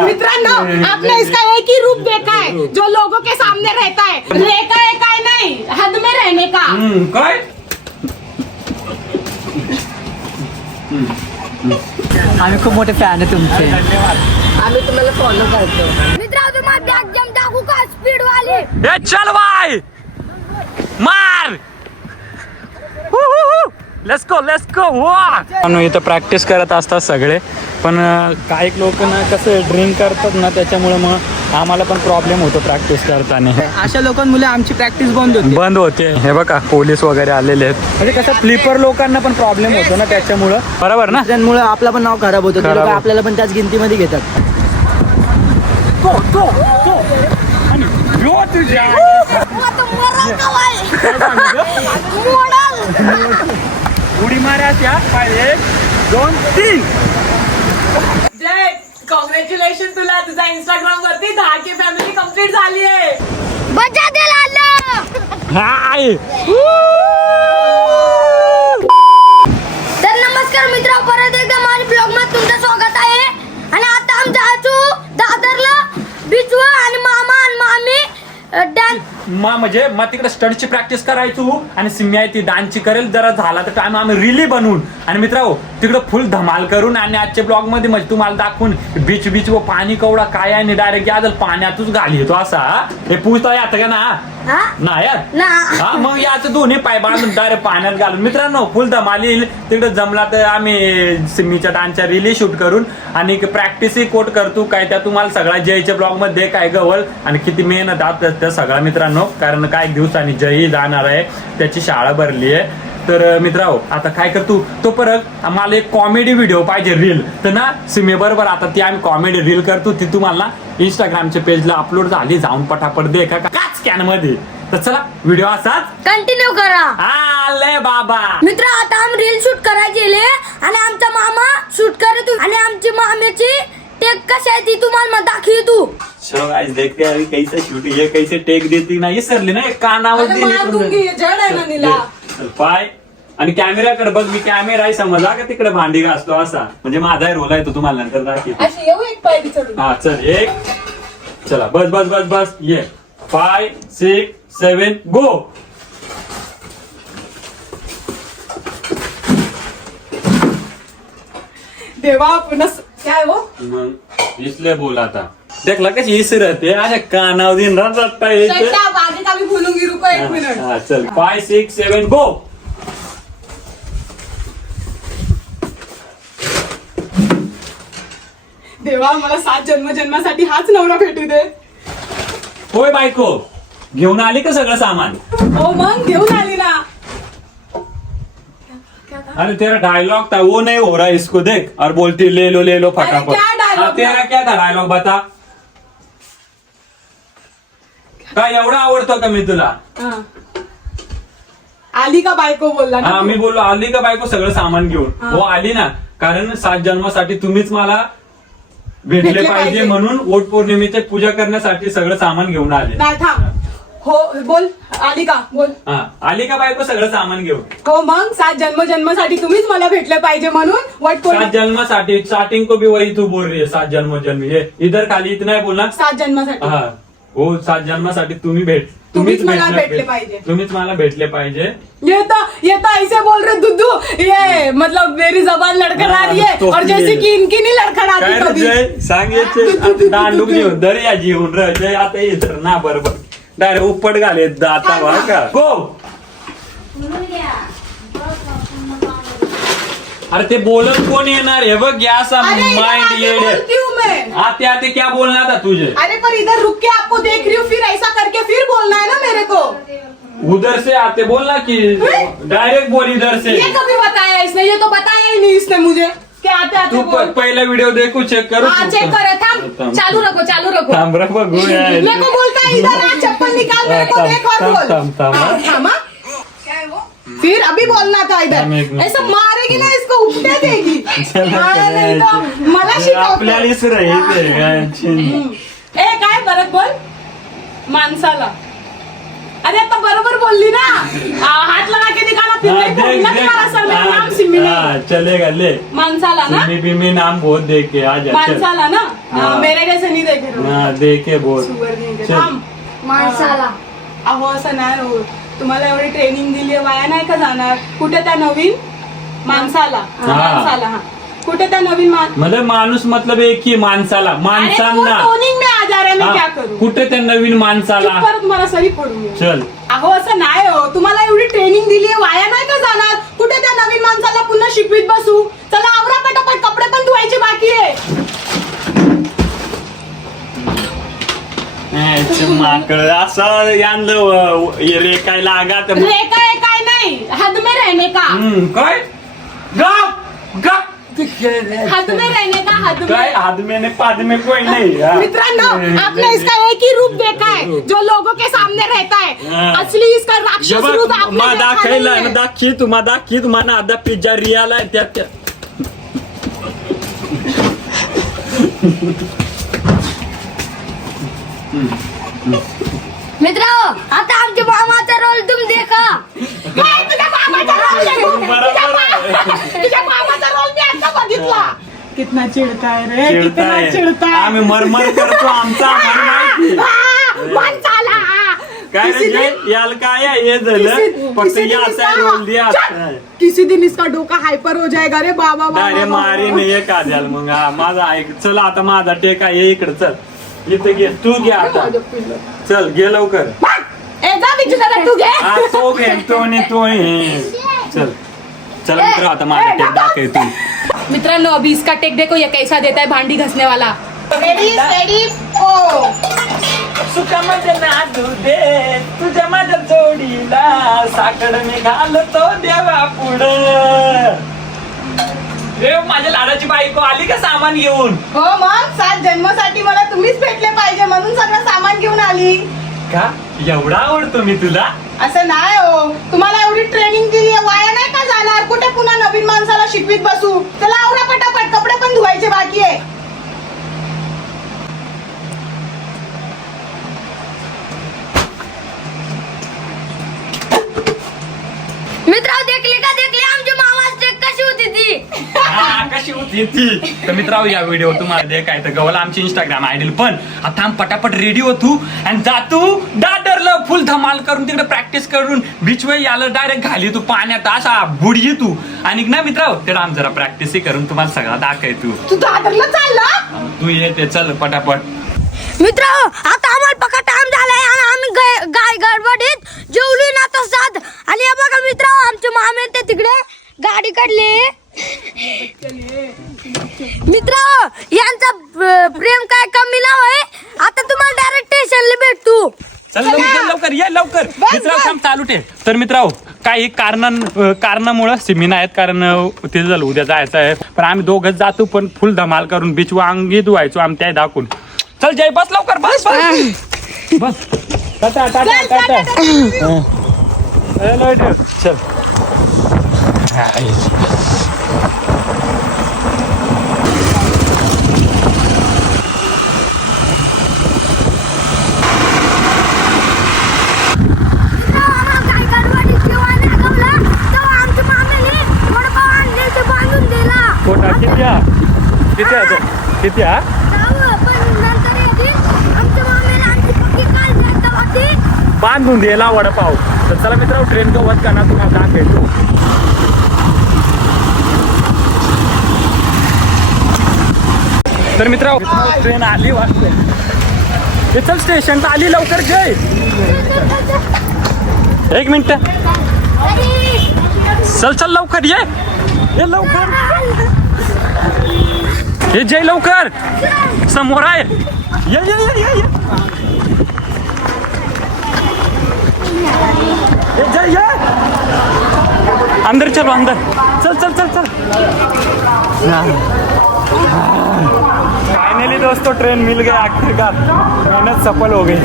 मित्रांनो आपने इसका एक ही रूप देखा है जो लोगों के सामने रहता है, रेखा है काय नहीं, हद में रहने का। काय आम्ही खूप मोठे फॅन आहे तुमचे. आम्ही तुम्हाला फॉलो करतो. मित्रांनो तुम्हाला बॅग जम टाकू का स्पीड वाली. ए चल बाय मार लेट्स गो वा. इथं प्रॅक्टिस करत असतात सगळे, पण काही लोक ना कसं ड्रिंक करतात ना, त्याच्यामुळे मग आम्हाला पण प्रॉब्लेम होतो प्रॅक्टिस करताना. अशा लोकांमुळे आमची प्रॅक्टिस बंद होते. हे बघा पोलीस वगैरे आलेले आहेत, म्हणजे कसं स्लीपर लोकांना पण प्रॉब्लेम होतो ना त्याच्यामुळं. बरोबर ना, त्यामुळे आपला पण नाव खराब होतं. ते लोक आपल्याला पण त्याच गिनतीमध्ये घेतात. उडी मारायच्या 1 2 3. जय कॉंग्रॅच्युलेशन तुला, तुझा इंस्टाग्राम वरती 10K फॅमिली कंप्लीट झाली आहे. बजा दे लालो. हाय तर नमस्कार मित्रांनो, परत एकदा माझ्या ब्लॉग मध्ये तुमचं स्वागत आहे. आणि आता आम जायचो दादरला बीचवर आणि मामा आणि मामी डान्स म्हणजे मग तिकडे स्टडची प्रॅक्टिस करायचो आणि सिम्मी आहे ती डान्सची करेल. जरा झाला तर टाइम आम्ही रिली बनवून आणि मित्रांनो तिकडे फुल धमाल करून आणि आजच्या ब्लॉग मध्ये म्हणजे तुम्हाला दाखवून बीच व पाणी कवडा काय आहे डायरेक्ट याद पाण्यातच घाल येतो असा. हे पूछता येतं का ना? ना यार ना. हा मग याचं दोन्ही पाय बांधून डायरेक्ट पाण्यात घालून. मित्रांनो फुल धमाल येईल तिकडे. जमला तर आम्ही सिम्मीच्या डान्सच्या रिली शूट करून आणि प्रॅक्टिसही कोट करतो काय त्या तुम्हाला सगळ्या जयच्या ब्लॉग मध्ये काय गवळ आणि किती मेहनत आत त्या सगळ्या मित्रांनो. कारण काही दिवसांनी जयही जाणार आहे, त्याची शाळा भरली आहे. तर मित्रांनो आता काय करतो तो परत आम्हाला एक कॉमेडी व्हिडिओ पाहिजे रील, तर ना सिमे बरोबर आता ती आम्ही कॉमेडी रील करतो. ती तुम्हाला इंस्टाग्रामच्या पेजला अपलोड झाली, जाऊन पटापट देखा काच कॅन मध्ये. तर चला व्हिडिओ असाच कंटिन्यू करा. आले बाबा. मित्र आता आम्ही रील शूट करायची आणि आमचा मामा शूट करतो आणि आमची माम्याची टेक कशी आहे ती तुम्हाला दाखवी तू. चलो गाइस देखते हैं अभी कैसे शूट ये कैसे टेक देती ना. ये सरली ना एक कानावरती पाय आणि कॅमेराकडे बघ. मी कॅमेरा आहे समजला का तिकडे भांडी घासतो असा, म्हणजे माझा रोल आहे तो तुम्हाला नंतर दाखवतो. हा चल एक चला बस बस बस बस ये 5 6 7 गो. देवा पुन्हा काय हो मग इसलिए बोला आता देखला कशी इसरते अशा कानावर दिन राहतात पाहिजे. बागेत आम्ही बोलूंगी रुपये 1 मिनिट. हा चल 5 6 7 गो. देवा मला 7 जन्मजन्मासाठी हाच नवरा भेटू दे. होय बायको घेऊन आली का सगळं सामान? हो मग घेऊन आली ना. अरे तेरा डायलॉग था वो नहीं हो रहा इसको देख और बोलती ले लो फटाफट. क्या dialogue हाँ, तेरा क्या था डायलॉग बता. काय एवढा आवडतो का मी तुला? आली का बायको बोलला ना. हा मी बोललो आली का बायको सगळं सामान घेऊन. हो आली ना, कारण 7 जन्मासाठी तुम्हीच मला भेटले पाहिजे म्हणून वट पौर्णिमेची पूजा करण्यासाठी सगळं सामान घेऊन आले. नाही थांब. हो बोल आली का बोल. हा आली का बायको सगळं सामान घेऊन. हो मग 7 जन्मजन्मासाठी तुम्हीच मला भेटले पाहिजे म्हणून वट 7 जन्मासाठी स्टार्टिंग को भी वही तू बोल रही है 7 जन्म ये इधर खाली इतना है बोलना. 7 जन्मासाठी हा हो 7 जन्मासाठी तुम्हीच मला भेटले पाहिजे. तुम्हीच मला भेटले पाहिजे. ये तो ऐसे बोल रहे दुद्दू, ये मतलब मेरी जबान लड़खड़ा रही है और जैसे कि इनकी नहीं लड़खड़ाती कभी. जय सांगितले दांडूक घेऊन दर्या जीवन र जय आता इतर ना बरोबर डायरेक्ट उपट घाले दाता बा का गो. अरे ते बोलत कोण येणार हे बघ या असा माइंड येडे. आते आते क्या बोलना था तुझे? अरे पर इधर रुक के आपको देख रही हूँ, फिर ऐसा करके फिर बोलना है ना मेरे को. उधर से आते बोलना कि डायरेक्ट बोल इधर से. ये कभी बताया इसने? ये तो बताया ही नहीं इसने मुझे. क्या आते आते तू बोल. पहिला व्हिडिओ देखू चेक करू. हाँ चेक करे. थाम चालू रखो. थांब रे बघू मेरे को बोलता है इधर आ चप्पल निकाल मेरे को देख और बोल. थामा फिर अभी बोलना था इधर. ऐसा मारेगी ना इसको उपटे देगी. नहीं तो मला शिकवतो. राहील ए काय परत बोल. माणसाला अरे आता बरोबर बोलली ना हात लगा के दिखाना फिर नहीं बोलना तुम्हारा सर मेरा नाम सिम्मी नहीं चलेगा ले मानसाला ना सिम्मी बिम्मी नाम बहुत देखे आ जा मानसाला ना मेरे जैसे नहीं देखे देखे बहुत सुवर नहीं चल. माणसाला अहो असं नाही होत तुम्हाला एवढी ट्रेनिंग दिली वाया नाही का जाणार कुठे त्या नवीन माणसाला माणसाला हा कुठे त्या नवीन मतलब माणूस मतलब एक ही माणसाला माणसांना टोनिंग में आ जा रहा है मैं क्या करूं कुठे त्या नवीन माणसाला परत तुम्हाला सरी पडून चल अहो असं नाही हो तुम्हाला एवढी ट्रेनिंग दिली वाया नाही का जाणार कुठे त्या नवीन माणसाला पुन्हा शिकवीत बसू चला आवरा पटापट कपडे पण धुवायचे बाकी आहे माकड असं यांना रेखाय लागात रेखा आहे काय नाही हद में रहने का काय हद में रहने का हद काय में आदमी ने पादमी कोई नहीं मित्रांनो आपने इसका एक ही रूप देखा है जो लोगों के सामने रहता है असली इसका राक्षस रूप आपने देखा नहीं है. दाखी तुम्हाला आता पिझ्झा रियाला त्यात मित्र आता आमच्या मामाचा रोल तुम देखा काय तुझ्या मामाचा रोल देखो? तुझ्या मामाचा रोल मी आता बघितला कितना चिडताय रे कितना चिडताय आम्ही मरमर करतो आमचा आम्हाला माहिती माणसाला काय रे याल काय हे झालं फक्त याचा रोल दिया किसी दिन इसका डोका हायपर हो जाएगा रे बाबा अरे मारी नाही का द्याल मग माझा ऐक चल आता माझा टेका ये इकडे चल इथं घे तू घे आता चल घे लवकर तू घे तो घे तो नाही तो चल चल मित्र आता माझा टेक दाखव तू मित्रांनो अभी इसका टेक देखो ये कैसा देता है भांडी घसने वाला रेडी रेडी ओ सुखामध्ये नादू दे तुझ्या माझ्या जोडीला साखर मी घालतो देवा पुढं रे माझ्या लाडाची बायको आली का सामान घेऊन हो मग 7 जन्मासाठी मला तुम्हीच भेटले पाहिजे म्हणून सगळं सामान घेऊन आली का एवढा आवडतो मी तुला असं नाही हो तुम्हाला एवढी ट्रेनिंग दिली वाया नाही का जाणार कुठे पुन्हा नवीन माणसाला शिकवीत बसू चला आवरा पटापट कपडे पण धुवायचे बाकी आहे मित्र देखली आमच्या मामाची टेक कशी होती ती कशी होती ती तर मित्रांनो या व्हिडिओ तुम्हाला दे काय तर गवला आमची इंस्टाग्राम आयडी पण आता आम पटापट रेडी होतो आणि जातू दादरला फुल धमाल करून तिकडे प्रॅक्टिस करून बीच वे याला डायरेक्ट घाली तू पाण्यात असा बुडी तू आणि ना मित्रांनो तेवढा आम जरा प्रॅक्टिस करून तुम्हाला सगळा दाखव तू दादरला चालला तू येते चल पटापट मित्र आता आम्हाला पक्का टाइम झालाय आणि आम्ही गाय गडबडीत जेवली ना तसाच आणि हे बघा मित्र आमचे मामे ते तिकडे गाडी काढली मित्र यांचा प्रेम काय कमी ना होय आता तुम्हाला डायरेक्ट स्टेशनला भेटतो चल लवकर ये लवकर मित्रांनो थांब चालू ठेव तर मित्रांनो काही कारणामुळे सिमी आहेत कारण ते झालं उद्या जायचं आहे पण आम्ही दोघंच जातो पण फुल धमाल करून बीच वांगी धुवायचो आम्ही त्या दाखवून चल जय बस लवकर बस बस टाटा टाटा टाटा चल किती बांधून दिला वडापाव तर चला मित्रांनो ट्रेन गवत का ना तुम्हाला दाखवतो तर मित्रांनो ट्रेन आली वाटते चल स्टेशन आली लवकर जय 1 मिनिट चल लवकर ये लवकर ये जय लवकर समोर आहे ये जय अंदर चलो अंदर चल फाइनली दोस्तों ट्रेन मिल गई आखिरकार मेहनत सफल हो गई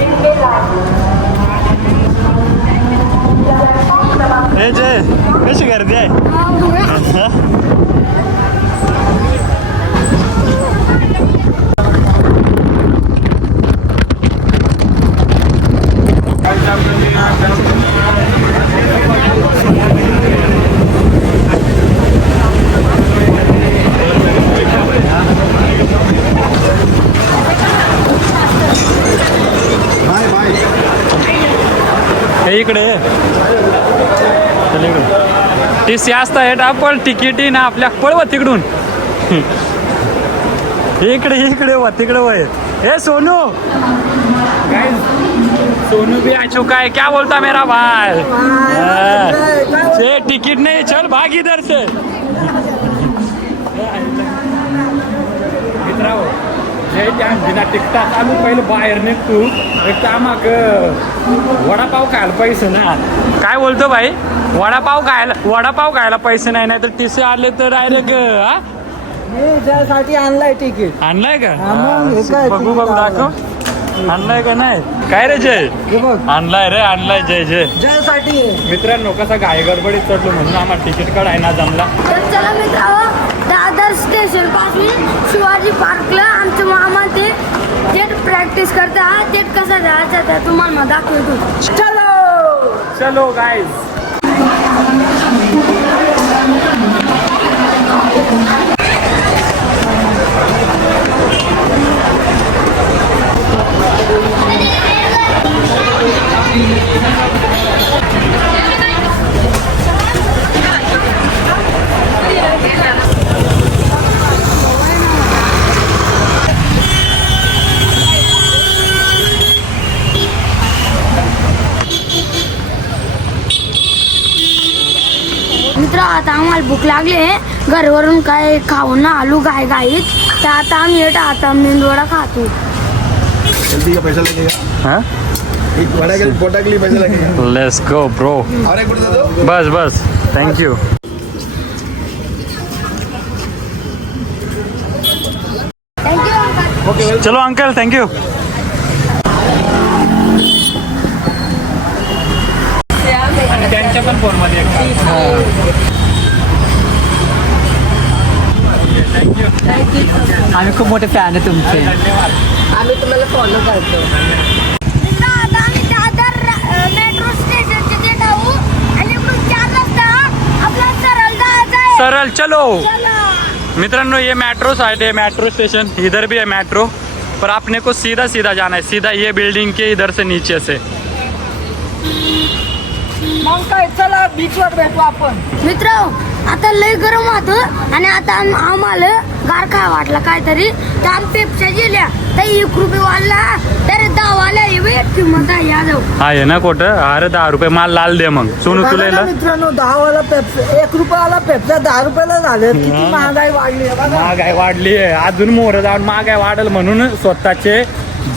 जय कशी गर्दी आहे हे इकडे ये. चल इकडे टी सी असता हे आपण तिकीट ना आपल्या पळव तिकडून. इकडे वा तिकडे वय. हे सोनू काय सोनू भी आ चुका है. क्या बोलता मेरा भाई. ये टिकट नहीं चल भाग इधर से. मित्रांनो जय जान बिना तिकटात आम्ही पहिले बाहेर निघतो. एक तर आम्हाला वडापाव खायला पैसे ना. काय बोलतो भाई. वडापाव खायला पैसे नाही. तर टीसी आले तर डायरेक्ट हा त्यासाठी आणलाय तिकीट. आणलाय का मग हे काय बघू दाखव. आणलाय का नाही. काय रे जय हे बघ आणलाय रे आणलाय जय जयसाठी मित्रांनो कसा घाई गडबडीत चढलो म्हणून आम्हाला तिकीट काढायला जमला. तर चला मित्रांनो दादर स्टेशन पासून शिवाजी पार्कला आमचे मामा ते थेट प्रॅक्टिस करता. थेट कसं जायचं ते तुम्हाला दाखवतो. चलो गाइस. मित्र आता आम्हाला भूक लागली आहे. घरवरून काय खाऊन ना आलू घाईत. तर आता आम्ही आता मेंदवडा खातो. जल्दी का पैसा लगेगा. हाँ एक वड़ा के बोटा के लिए पैसा लगेगा. Let's go bro. और एक बोटा दे दो. बस थैंक यू. थँक्यू. चलो अंकल थैंक यू. त्यांच्या पण फोन मध्ये आम्ही खूप मोठे फॅन आहे तुमचे. आम्ही तुम्हाला फॉलो करतो. मित्र आता आम्ही दादर मेट्रो स्टेशनचे ते जाऊ आणि इकडून 4 वाजता आपला सरळ जायचं आहे. सरल चलो. चला. मित्रांनो ये मेट्रो साइड है. मेट्रो स्टेशन इधर भी है मेट्रो. पर आपने को सीधा जाना है. सीधा ये बिल्डिंग के इधर से नीचे से. मग काय चला बीचवर भेटू आपण. मित्र आता लय गरम होतं आणि आता आम्हाला गार काय वाटला काहीतरी. तर आम्ही पेप्स्या गेल्या तर 1 रुपये वाढला तर 10 वाल्या वेट किंमत आहे. या जाऊ हा आहे ना कोट. अरे 10 रुपये माल लाल दे मग सोनू तुला बघा ना मित्रांनो 10 वाला पेप्सी 1 रुपयाला पेप्स्या 10 रुपयाला झाले. किती महागाई वाढली आहे बघा. महागाई वाढली आहे. अजून मोर जाऊन महागाई वाढल म्हणून स्वतःचे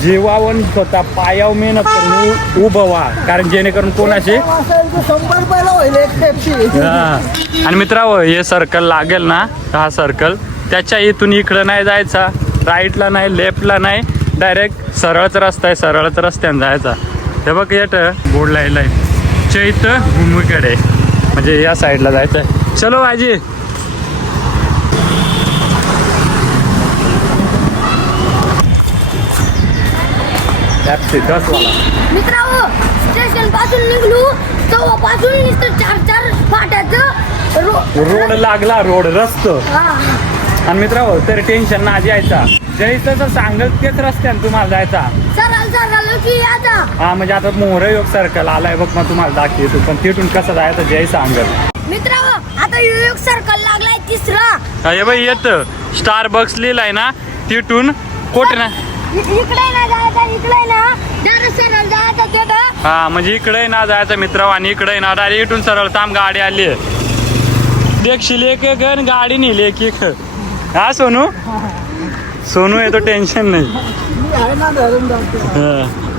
जीवावर स्वतः पायावर मेहनत करून उभं व्हा. कारण जेणेकरून कोणाचे असेल तर 100 रुपयाला होईल एक पेप्सी. हा. आणि मित्रांनो हे सर्कल लागेल ना हा सर्कल त्याच्या इथून इकडं नाही जायचा. राईटला नाही लेफ्टला नाही डायरेक्ट सरळच रस्ता आहे. सरळच रस्त्याने जायचा. हे बघ येत बोर्ड लायलाय चैत भूमीकडे म्हणजे या साईडला जायचं आहे. चलो भाजी. मित्रांनो स्टेशन पासून निघलो तेव्हापासून नुसतं 4 फाट्याचं रोड लागला रोड रस्तो. आणि मित्रांनो तरी टेन्शन ना यायचा. जयचं सांगल तेच रस्त्याने तुम्हाला जायचा. सरळ की याचा. हा म्हणजे आता मोहर योग सर्कल आलाय बघ मग तुम्हाला दाखवतो. पण तिथून कसं जायचं जय सांगल. मित्रांनो आता एक सर्कल लागलाय 3रा. हे बाई येत स्टारबक्स लिहिलाय ना तिथून कोट ना इकडे ना जायचं. इकडे ना जरा सरळ जायचं तिथं. हा म्हणजे इकडे ना जायचं मित्र. आणि इकडे ना डायरेक्ट इथून सरळ ताम गाडी आली देखशील एक गण गाडी नेली एक. हा सोनू आहे तो टेन्शन नाही.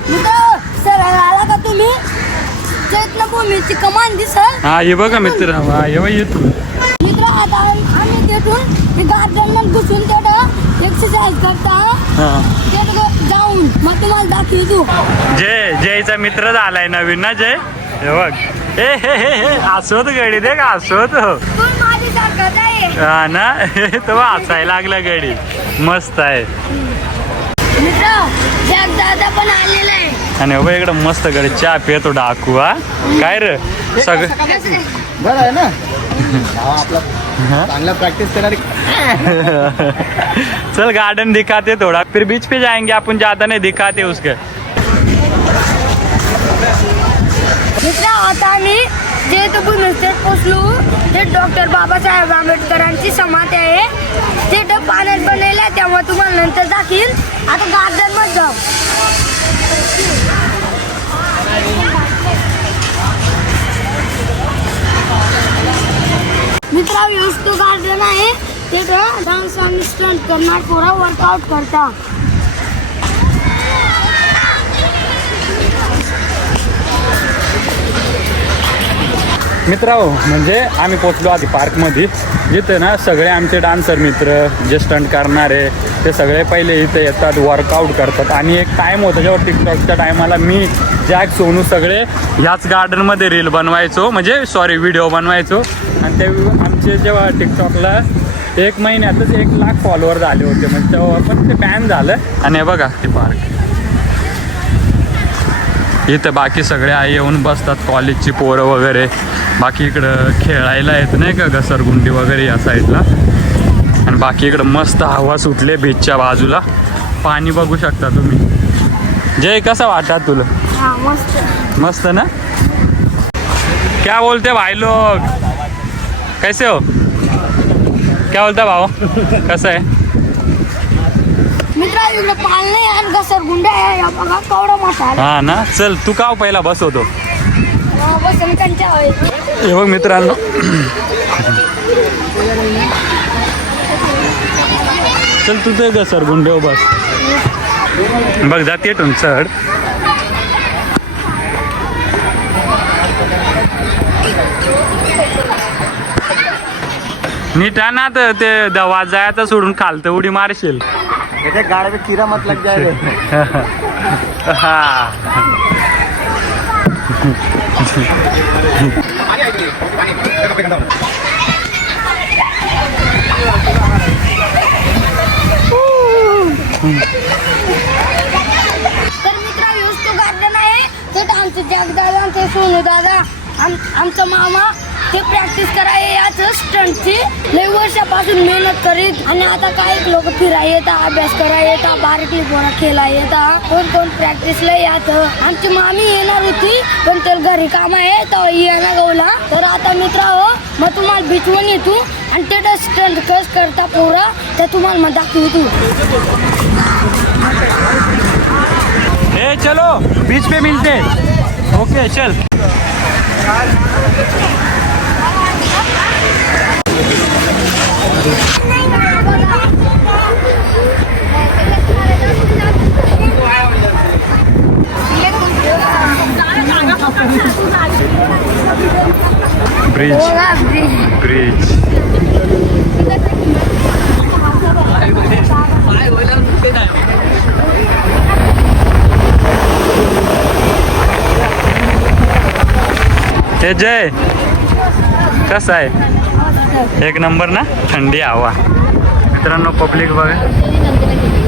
मित्र सरळ आला का तुम्ही चैत्यभूमीची कमान दिसत. हा हे बघा मित्र. हा हे बाई येतो. मित्र आता आम्ही तिथून गार्डन घुसून तिथं एक्सरसाइज करता. तिथं जाऊन मग तुम्हाला दाखवतो. जयचा मित्र झालाय नवीन ना जय. हे बघ हे हसवत गडी दे का हसवत. तू माझी सारखं आहे. हा ना तो हसायला लागला गडी मस्त आहे. मित्र जग दादा पण आलेला आहे. आणि बाबा इकडं मस्त गडी चहा पितो डाकू. हा काय रे सगळं बरं आहे ना. आपला चांगला प्रॅक्टिस करणारी. चल गार्डन दिखाते थोड़ा फिर बीच पे जाएंगे. अपन ज्यादा नहीं दिखाते उसके. मित्र आता आम्ही जे तो बुनस्टेट पोचलो ते डॉक्टर बाबासाहेब आंबेडकरांची समाधी आहे ते पाण्यात बनवलं तेव्हा तुम्हाला नंतर दाखील. आता गार्डन मध्ये जाऊ. मित्रा व्यवस्थित गार्डन आहे तिथं डान्स आणि स्टंट करणार पोरं वर्कआउट करतात. मित्रांनो म्हणजे आम्ही पोचलो आधी पार्कमध्ये जिथे ना सगळे आमचे डान्सर मित्र जे स्टंट करणारे ते सगळे पहिले इथे येतात वर्कआउट करतात. आणि एक टाईम होता जेव्हा टिकटॉकच्या टायमाला मी जॅक सोनू सगळे ह्याच गार्डनमध्ये रील बनवायचो म्हणजे व्हिडिओ बनवायचो. आणि ते आमचे जेव्हा टिकटॉकला 1 महिन्यातच 1 लाख फॉलोअर झाले होते म्हणजे तेव्हा पण ते बॅन झालं. आणि हे बघा ते पार्क इथं बाकी सगळे आई येऊन बसतात कॉलेजची पोरं वगैरे. बाकी इकडं खेळायला येत नाही का घसरगुंडी वगैरे या साईडला. आणि बाकी इकडं मस्त हवा सुटले बीचच्या बाजूला. पाणी बघू शकता तुम्ही. जय कसं वाटतात तुला? मस्त ना. क्या बोलते भाई लोग कैसे हो? क्या बोलता भाऊ कसं आहे? मित्रा इकडे पाल नाही आणि घसरगुंडी आहे बघा केवढा मोठा. हा ना चल तू का पहिला बसवतो. बसंतांच्या हे बघ मित्रांनो चल तू ते घसरगुंडे बस बघ जाते टून चढ. नीट आहे ना तर ते दवा जायचं सोडून खालतं उडी मारशील. गाड़ी में कीड़ा मत लग जाए. हा तर मित्रा व्यवस्थित गार्डन आहे ते आमचे जगदादा आणि ते सोनू दादा आमचा मामा ते प्रॅक्टिस करायला याच स्टंटची लई वर्षापासून मेहनत करीत. आणि आता काही लोक फिरायला येतात अभ्यास करायला येतात बारीकली पोरा खेळायला येतात कोण प्रॅक्टिसला येत. आमची मामी येणार होती पण त्याला घरी काम आहे तर येणार गवला. तर आता मित्र मग तुम्हाला बीचवर येतो आणि ते स्टंट कस करता पोरा तर तुम्हाला मग दाखवतो. ए चलो बीच पे मिलते. ओके चल. ब्रिज हे जय कसं आहे? एक नंबर ना. थंडी हवा. मित्रांनो पब्लिक बघा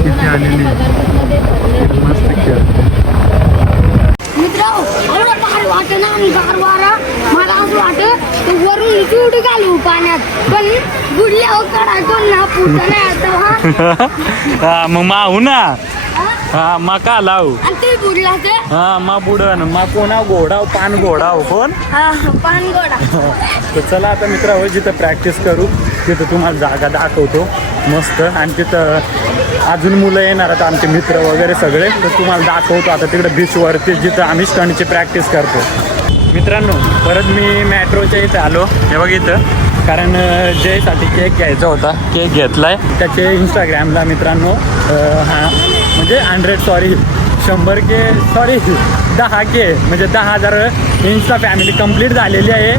किती आलेली मस्त खेळ. मित्र एवढं भारी वाटत ना आणि गार वारा मला असं वाटत वरून उडी घालू पाण्यात पण बुडल्यावर काढायचो ना पुढचं नाही आता. हा मग माहू ना. हा मका लावू आणि ते बुडला ते हा मा बुडन मा कोणा घोडाव पान घोडाव कोण. पान गोडा. तर चला आता मित्रांनो जिथं प्रॅक्टिस करू तिथं तुम्हाला जागा दाखवतो मस्त. आणि तिथं अजून मुलं येणार आहेत आमचे मित्र वगैरे सगळे तर तुम्हाला दाखवतो आता तिकडे बीचवरती जिथं आम्ही स्टंटची प्रॅक्टिस करतो. मित्रांनो परत मी मेट्रोच्या इथं आलो. हे बघ इथं कारण जयसाठी केक घ्यायचा होता. केक घेतला आहे त्याचे इंस्टाग्रामला मित्रांनो हा म्हणजे 100K सॉरी 10K म्हणजे 10,000 इंस्टा फॅमिली कंप्लीट झालेली आहे.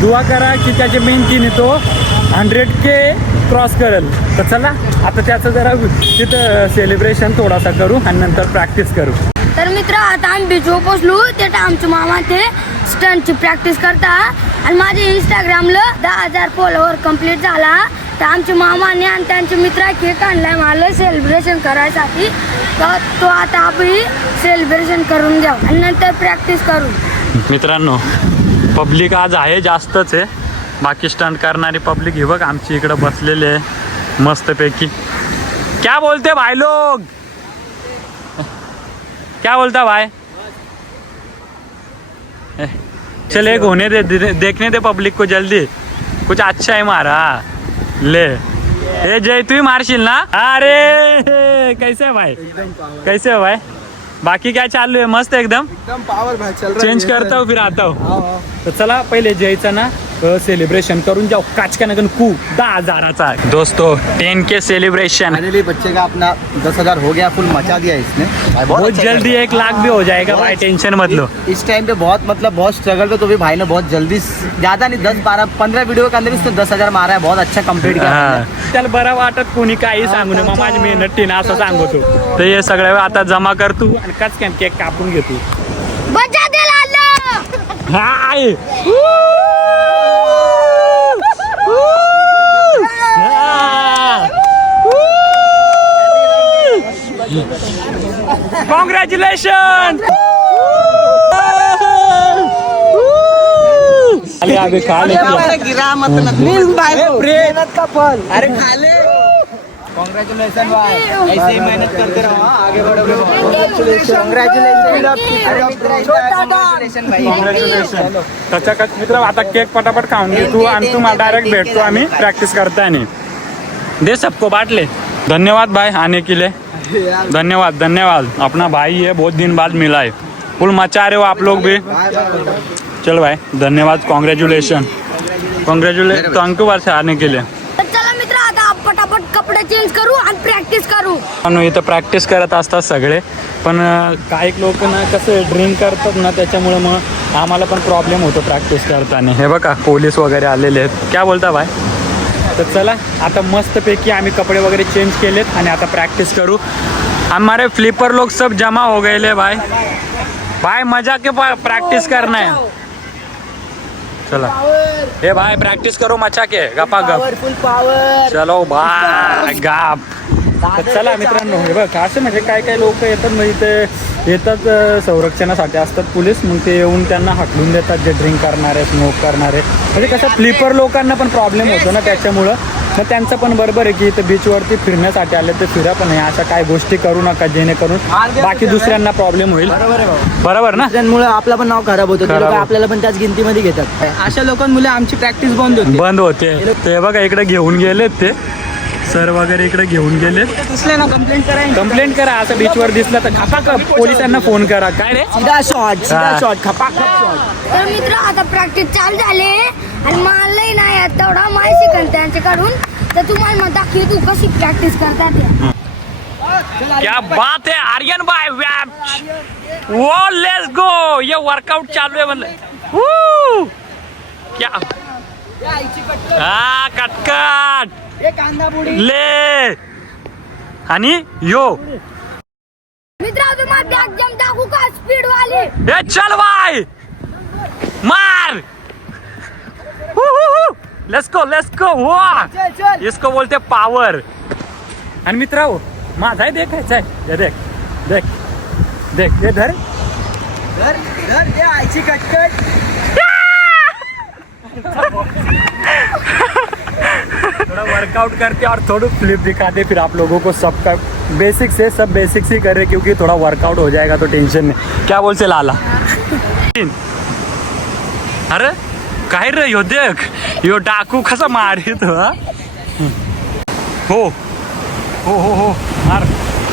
दुआ करा की त्याच्या मेहनतीने तो 100K क्रॉस करेल. तर चला आता त्याचं जरा तिथं सेलिब्रेशन थोडासा करू आणि नंतर प्रॅक्टिस करू. तर मित्र आता आम्ही बीचवर पोचलो ते आमचे मामा ते स्टंटची प्रॅक्टिस करता आणि माझे इंस्टाग्रामला 10,000 फॉलोअर कंप्लीट झाला. तर आमच्या मामाने आणि त्यांचे मित्र केक आणलाय मला सेलिब्रेशन करायसाठी. तर तो आता आपण सेलिब्रेशन करून जाऊ आणि नंतर प्रॅक्टिस करू. मित्रांनो पब्लिक आज आहे जास्तच आहे. बाकी स्टंट करणारी पब्लिक हे बघ आमची इकडं बसलेले आहे मस्तपैकी. क्या बोलते भाई लोग क्या बोलता भाई. चल एक होने दे, देखने दे पब्लिक को जल्दी, कुछ अच्छा है मारा ले। ए जय तू ही मारशील ना? अरे कैसे है भाई, कैसे हो भाई? बाकी काय चालू आहे? मस्त एकदम पावर भाई चल रहा है। चेंज करता हूँ फिर आता हूँ. तर चला पहिले जयचं ना सेलिब्रेशन करून जाऊ. काचका नगन कू 10,000चा दोस्तों 10K सेलिब्रेशन. फाइनली बच्चे का अपना 10,000 हो गया, फुल मचा दिया इसने। बहुत जल्दी 1 लाख भी हो जाएगा भाई, टेंशन मत लो. इस टाइम पे बहुत स्ट्रगल पे, तो भी भाई ने बहुत जल्दी, ज्यादा नहीं 10 12 15 वीडियो के अंदर इसने 10,000 मारा है. बहुत अच्छा कंप्लीट किया. त्याला बरं वाटत कोणी काही सांगू नये, मग माझी मेहनत टीन असं सांगतो. तर हे सगळं आता जमा करतो आणि काचक्यान केक कापून घेतो. बचा दे लाला. हाय कॉन्ग्रॅच्युलेशन. अभी खा ले गिरा मत मेहनत का फल. अरे खा ले. कॉन्ग्रेचुलेशन भाई, ऐसे ही मेहनत करते रहो, आगे बढ़ोगे. कॉन्ग्रेचुलेशन भाई. त्याच्या मित्र आता केक पटापट खाऊन घे तू आणि तुम्हाला डायरेक्ट भेटतो आम्ही प्रॅक्टिस करताना. दे सबको बाटले. धन्यवाद भाई आने के लिए. धन्यवाद धन्यवाद. अपना भाई है, बहुत दिन बाद मिला है. फुल मचा रहे हो आप लोग भी. चल भाई धन्यवाद. कॉन्ग्रॅच्युलेशन थँक्यू वर्ष आने के लिए. तर चला मित्र आता पटापट कपडे चेंज करू आणि प्रॅक्टिस करू. इथं प्रॅक्टिस करत असतात सगळे, पण काही लोक ना कसं ड्रिंक करतात ना, त्याच्यामुळे मग आम्हाला पण प्रॉब्लेम होतो प्रॅक्टिस करताना. हे बघा पोलीस वगैरे आलेले आहेत. क्या बोलता भाई? तर चला आता मस्तपैकी आम्ही कपडे वगैरे चेंज केलेत आणि आता प्रॅक्टिस करू. हमारे फ्लिपर लोग सब जमा हो गए भाई. भाई मजा के प्रैक्टिस करना है. चला ए भाई प्रैक्टिस करो मचा के गपा गप. फुल पावर. चलो भाई गप. चला मित्रांनो हे बघ असं म्हणजे काय काय लोक येतात, म्हणजे ते येतात संरक्षणासाठी असतात पोलीस, मग ते येऊन त्यांना हटलून देतात जे ड्रिंक करणारे स्मोक करणारे. म्हणजे कसं फ्लिपर लोकांना पण प्रॉब्लेम होतो ना, त्याच्यामुळं मग त्यांचं पण बरोबर आहे की इथं बीचवरती फिरण्यासाठी आले ते फिरा, पण अशा काय गोष्टी करू नका जेणेकरून बाकी दुसऱ्यांना प्रॉब्लेम होईल. बरोबर ना? त्यामुळे आपलं पण नाव खराब होतं, ते लोकं आपल्याला पण त्याच गिनतीमध्ये घेतात. अशा लोकांमुळे आमची प्रॅक्टिस बंद होते. ते बघा इकडे घेऊन गेलेत ते सर वगैरे, इकडे घेऊन गेलेत. दिसले ना कंप्लेंट करा. असं बीचवर दिसलं तर खपाखप पोलिसांना फोन करा. काय रे सीधा शॉट खपाखप शॉट. तर मित्र आता प्रॅक्टिस चालू झाले आणि मलाही नाही येत तेवढा माहिती शिकन त्यांच्याकडून, तर तुम्हाला मग दाखवी तू कशी प्रॅक्टिस करतात ते. क्या बात है आर्यन भाई. वो लेट्स गो. ये वर्कआउट चालू आहे म्हणलं. क्या हा कटकट ले आणि यो मित्र तुम्हाला बॅग जम दाखवू का स्पीड वाली. ए चल भाई मार. Let's go. वाह इसको बोलते पावर. आणि मित्रांनो माझा देखायचा आहे. हे देख हे धर आईची कटकट. थोड़ा वर्कआउट करके और थोड़ा फ्लिप दिखाते, फिर आप लोगों को सबका बेसिक से सब बेसिक्स ही कर रहे, क्योंकि थोड़ा वर्कआउट हो जाएगा तो टेंशन नहीं. क्या बोलते लाला? अरे काय रे यो देख यो डाकू कसा मारित. हो मार.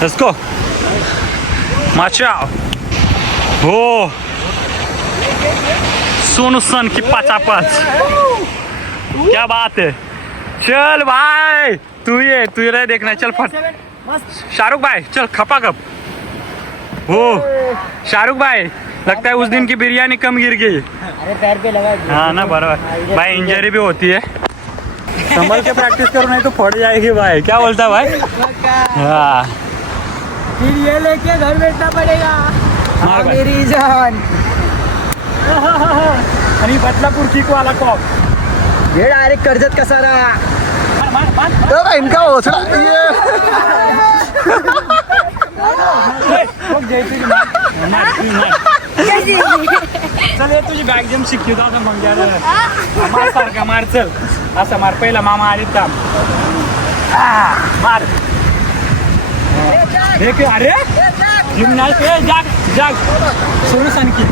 लेट्स गो माचा. हो सोनू सन की पाचापाच. क्या बात है. चल भाई तू ये देखना. चल फट शाहरुख भाई चल खपा खप. हो शाहरुख भाई लगता है उस दिन की बिरयानी कम गिर गई. अरे पैर पे लगा. हाँ ना बराबर भाई, इंजरी भी होती है. संभल के प्रैक्टिस करो नहीं तो फट जाएगी भाई. क्या बोलता भाई? हाँ फिर ये लेके घर बैठना पड़ेगा. मार भाई. मेरी जान. आणि बदलापूर किक वाला कॉक. ये डायरेक्ट कर्जत का सारा. तर इनका हौसला चल ये तुझी बॅग जम शिकतो असं मग मार सारखा मार. चल असं मार. पहिला मामा आले काम मार. अरे जिमनास्ट जाग सोनू आणखी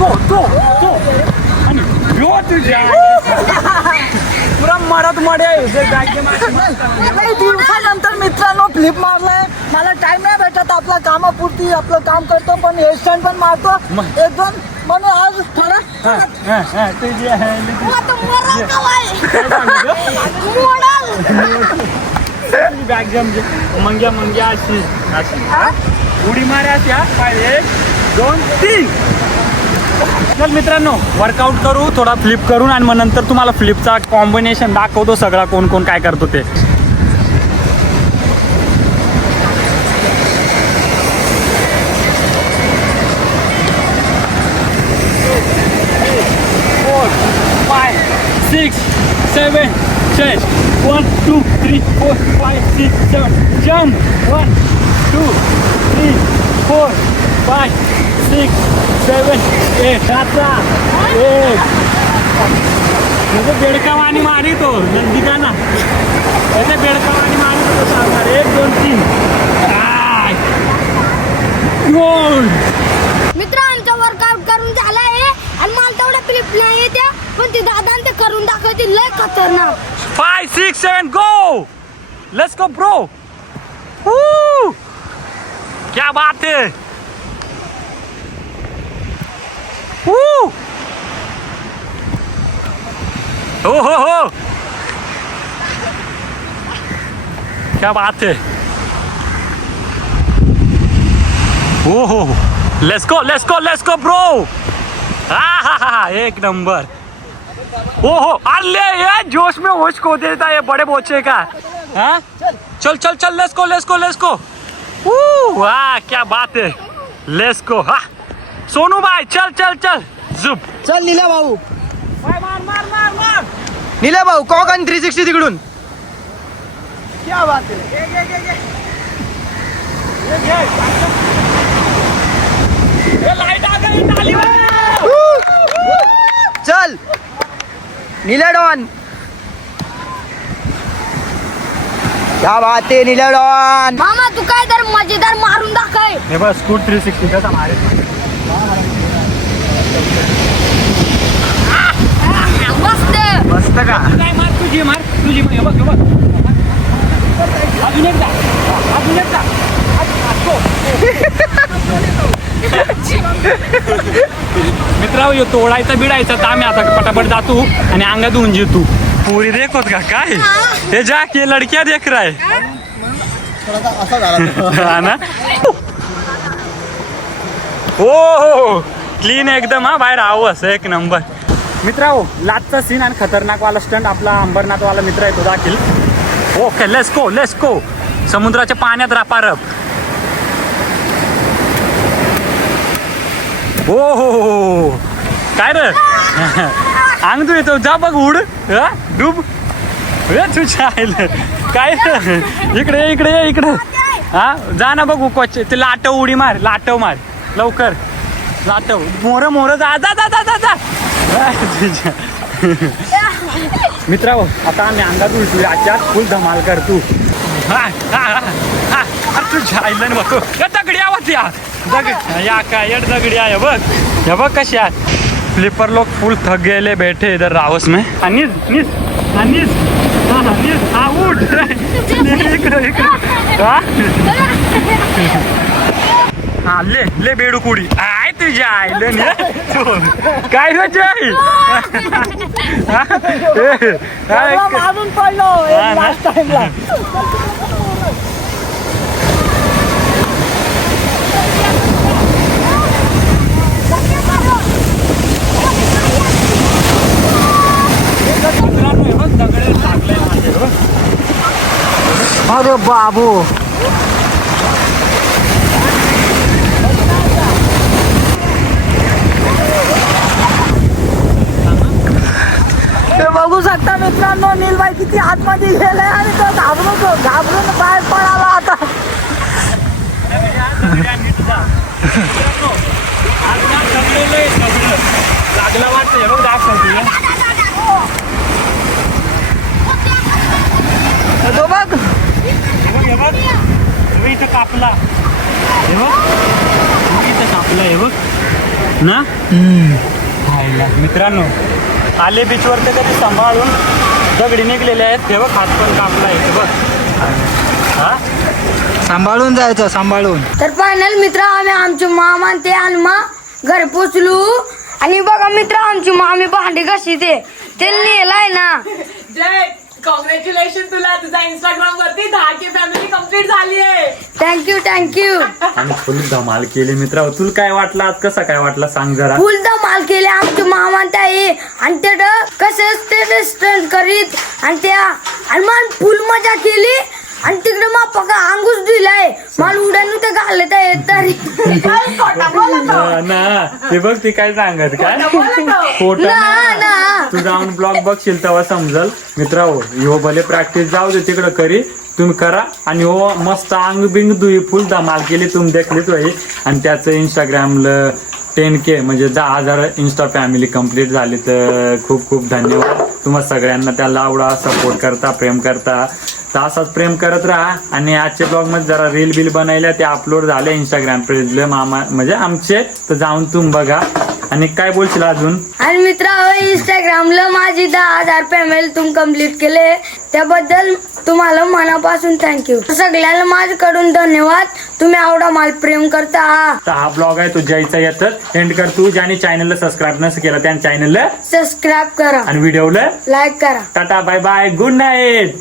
तो आणि यो तुझ्या पुरा मरत मड्या लई दिवसानंतर मित्रांनो फ्लिप मारलाय. मला टाइम नाही भेटत आपल्या कामापुरती आपलं काम करतो पण हेअर स्टँड पण मारतो एक दोन म्हणून आज थोडा बॅग जमजे मंग्या मंग्या अशी उडी माऱ्या त्या 1 2 3. चल मित्रांनो वर्कआउट करू थोडा फ्लिप करून आणि मग नंतर तुम्हाला फ्लिपचा कॉम्बिनेशन दाखवतो सगळा कोण कोण काय करतो ते. Six, 7, change. 1, 2, 3, 4, 5, 6, 7. Jump. 1, 2, 3, 4, 5, 6, 7, 8. आता 1. बेडकावानी मारी तो जल्दी का ना बेडकावानी मारी तो सांगणार 1 2 3. गोल. मित्र आमचा वर्कआउट करून झाला आहे आणि मला तेवढं फ्लिप नाही येते पण ती दादा ते करून दाखवते लय खतरनाक. 5, 6, 7, go! Let's go, bro! Woo! क्या बात है! Woo! हो! क्या बात है! हो! Let's go, bro! हा एक नंबर. ओहो अल्ले ये जोश में होश खो देता है बड़े बोचे का. हाँ चल लेट्स गो. वाह क्या बात है. Let's go. हाँ सोनू भाई चल जुप. चल नीला भाऊ मार. नीला भाऊ कॉक आणि 360 तिकडून. क्या बात है. ये लाइट आ गई ताली बजा. चल नीला डॉन. क्या बात है नीला डॉन. मामा तू काय तर मजेदार मारून दाखव. हे बस स्कूट 360 का मारे. मस्त का काय मार तुझी मार हे बघ अजून एकदा मित्रांनो यो तोडायचा बिडायचा तर आम्ही आता पटापट जातो आणि अंगात धुवून जेतो. पुरी देखोत का काय हे जा के लडक्या देख रहा है हा ना. हो क्लीन एकदम. हा बाहेर आवाज एक नंबर. मित्रांनो लाटचा सीन आणि खतरनाक वाला स्टंट आपला अंबरनाथ वाला मित्र आहे तो दाखील. Okay let's go. समुद्राच्या पाण्यात रापारप. हो काय रे अंग तू येतो जा बघ उड डूब तुझ्या काय इकडे हा जा ना बघू कोच ते लाटव उडी मार लवकर लाटव मोर जा मित्रांनो आता आम्ही अंगात उलटू आजच्यात फुल धमाल करतो. तुझ्या आईला बघतो दगडी आवाज या काय दगडी आहे बघ. हे बघ कशी आहे. फ्लिपर लोग फुल थक गए बैठे इधर रावस में. अनिस उठ हा ले बेडू कुडी आय तुझ्या आईलं काय मारून पडलो लास्ट टाइमला. अरे बाबू ते बघू शकता मित्रांनो नीलबाई किती आतमध्ये गेले आणि तो घाबरून बाहेर पडाला आता. लागला वाटतं बघ तो बघ इथं कापला हे बघ ना मित्रांनो आले बीचवर तर कधी सांभाळून दगडी निघलेले आहेत ते बघ, हात पण कापला आहे बघ. हा सांभाळून जायचं, सांभाळून. तर फायनल मित्र आम्ही आमचे मामा ते आलमा घर पोचलो आणि बघा मित्र आमची मामी भांडी कशी ते लिहिलाय ना. जय कॉंग्रॅच्युलेशन तुला, तुझा इंस्टाग्राम वरती 10K फॅमिली कंप्लीट झाली आहे. थँक्यू. आणि फुल धमाल केली मित्र. तुला काय वाटलं आज, कसा काय वाटला सांग जरा. फुल धमाल केले आमचे मामा ताई आणि त्यानं कसं ते रेस्टॉरंट करीत आणि मला फुल मजा केली आणि तिकडे मापा अंगूस दिलाय मला उड्यान ते घालत आहे तरी ना ते बघ ती काय सांगत काय खोट ना. तू जाऊन ब्लॉग बघशील तेव्हा समजल मित्र. हो भले प्रॅक्टिस जाऊ दे तिकडं करी तुम्ही करा आणि हो मस्त अंग बिंग दुई फुल धमाल केली तुम्ही देखलीच होई. आणि त्याचं इंस्टाग्रामला 10K म्हणजे 10,000 इंस्टा फॅमिली कंप्लीट झाली. तर खूप खूप धन्यवाद तुम्हा सगळ्यांना. त्याला आवडा सपोर्ट करता, प्रेम करता, तर असाच प्रेम करत राहा. आणि आजच्या ब्लॉग मध्ये जरा रील बिल बनवल्या ते अपलोड झाले इंस्टाग्राम पेजला मामा म्हणजे आमचे, तर जाऊन तुम्ही बघा. आणि काय बोलशील अजून. आणि मित्र इंस्टाग्रामला माझी 10,000 फॅमिली तुम्ही कम्प्लीट केले त्याबद्दल तुम्हाला मनापासून थँक्यू. सगळ्यांना माझ्याकडून धन्यवाद. तुम्ही आवडा मला प्रेम करता. तर हा ब्लॉग आहे तो जयचा येतात एंड कर. तू ज्याने चॅनलला सबस्क्राईब नसं केलं त्या चॅनलला सबस्क्राईब करा आणि व्हिडिओला लाईक करा. Tata bye bye good night.